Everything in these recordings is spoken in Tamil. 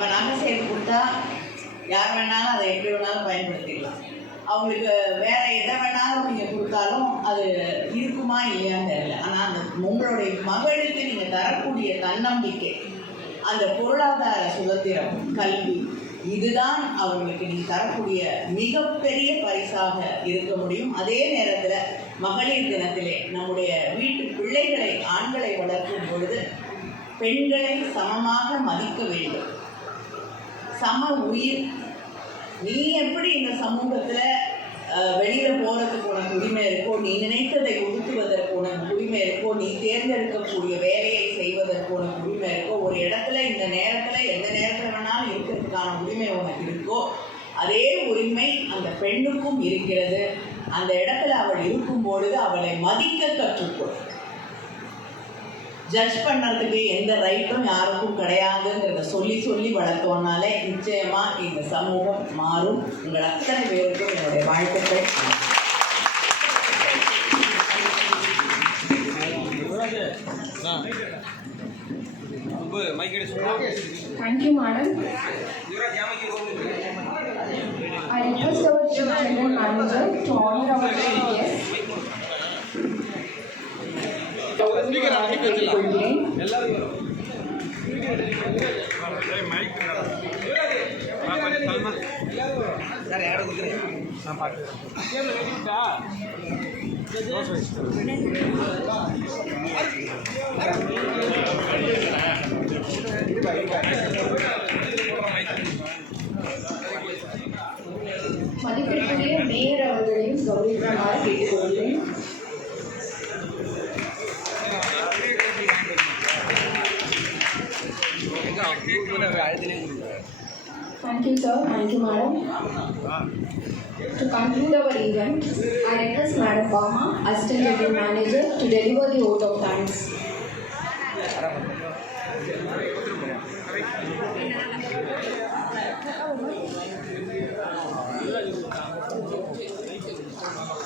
நம்ம நகை சேர்த்து கொடுத்தா யார் வேணாலும் அதை எப்படி வேணாலும் பயன்படுத்திக்கலாம். அவங்களுக்கு வேற எதை வேணாலும் நீங்கள் கொடுத்தாலும் அது இருக்குமா இல்லையான்னு தெரியல. ஆனால் அந்த உங்களுடைய மகளுக்கு நீங்கள் தரக்கூடிய தன்னம்பிக்கை, அந்த பொருளாதார சுதந்திரம், கல்வி, இதுதான் அவங்களுக்கு நீங்கள் தரக்கூடிய மிகப்பெரிய பரிசாக இருக்க முடியும். அதே நேரத்தில் மகளிர் தினத்திலே நம்முடைய வீட்டு பிள்ளைகளை, ஆண்களை வளர்க்கும் பொழுது பெண்களை சமமாக மதிக்க வேண்டும். சம உயிர். நீ எப்படி இந்த சமூகத்தில் வெளியில் போகிறதுக்கு உனக்கு உரிமை இருக்கோ, நீ நினைத்ததை ஒதுக்குவதற்கு உனக்கு உரிமை இருக்கோ, நீ தேர்ந்தெடுக்கக்கூடிய வேலையை செய்வதற்கு உனக்கு உரிமை இருக்கோ, ஒரு இடத்துல இந்த நேரத்தில் எந்த நேரத்தில் வேணாலும் இருக்கிறதுக்கான உரிமை உனக்கு இருக்கோ, அதே உரிமை அந்த பெண்ணுக்கும் இருக்கிறது. அந்த இடத்துல அவள் இருக்கும் பொழுது அவளை மதிக்க கற்றுக்கொள். ஜட்ஜ் பண்ணுறதுக்கு எந்த ரைட்டும் யாருக்கும் கிடையாதுங்கிறத சொல்லி சொல்லி வளர்த்தோன்னாலே நிச்சயமாக இந்த சமூகம் மாறும். உங்கள் அத்தனை பேருக்கும் என்னுடைய வாழ்த்துக்கள். Thank you, madam. I request our Chief General Manager to honor our guests. மதிப்பிற்குரிய மேயர் அவர்களையும் கௌரவிக்குமாறு கேட்டுக்கொள்கிறேன். Thank you, sir. Thank you, madam. To conclude our event, I request Madam Bama, Assistant General Manager, to deliver the vote of thanks.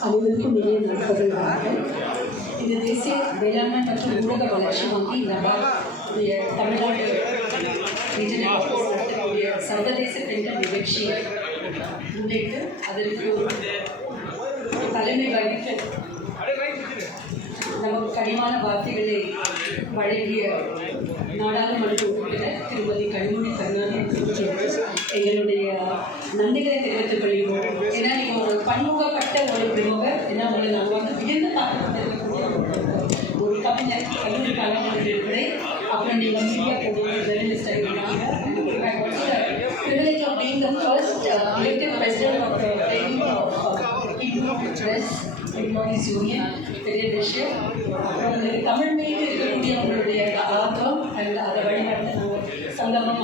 அனைவருக்கும் நிறைய நண்பர்கள் வாங்க. இந்த தேசிய வேளாண்மை மற்றும் ஊரக வளர்ச்சி வங்கி தமிழ்நாடு ரீஜனல் ஆஃபீஸ் நடத்தக்கூடிய சர்வதேச பெண்கள் நிகழ்ச்சியை முன்னிட்டு அதற்கு தலைமை வகித்து நமக்கு கனிவான வார்த்தைகளை வழங்கிய நாடாளுமன்ற உறுப்பினர் திருமதி கனிமொழி கருணாநிதி எங்களுடைய நன்றிகளை தெரிவித்துக் கொள்கிறோம். ஏன்னா நீங்கள் ஒரு பன்முகப்பட்ட ஒரு பிரமுகர், ஏன்னா உங்களை நாங்கள் வந்து வியந்து பார்க்கப்பட்டிருக்கக்கூடிய ஒரு கவிஞர், கல்லூரி காலங்களில் அப்புறம் நீங்கள் மீடியா போடுவோம், journalist ஆகிருக்காங்க. Privilege of being the first elected president of the Press Employees Union, பெரிய விஷயம். அப்புறம் தமிழ் மீது இருக்கக்கூடிய அவங்களுடைய ஆர்வம் அண்ட் அதை வழிநடத்த நாங்கள் சங்கமம்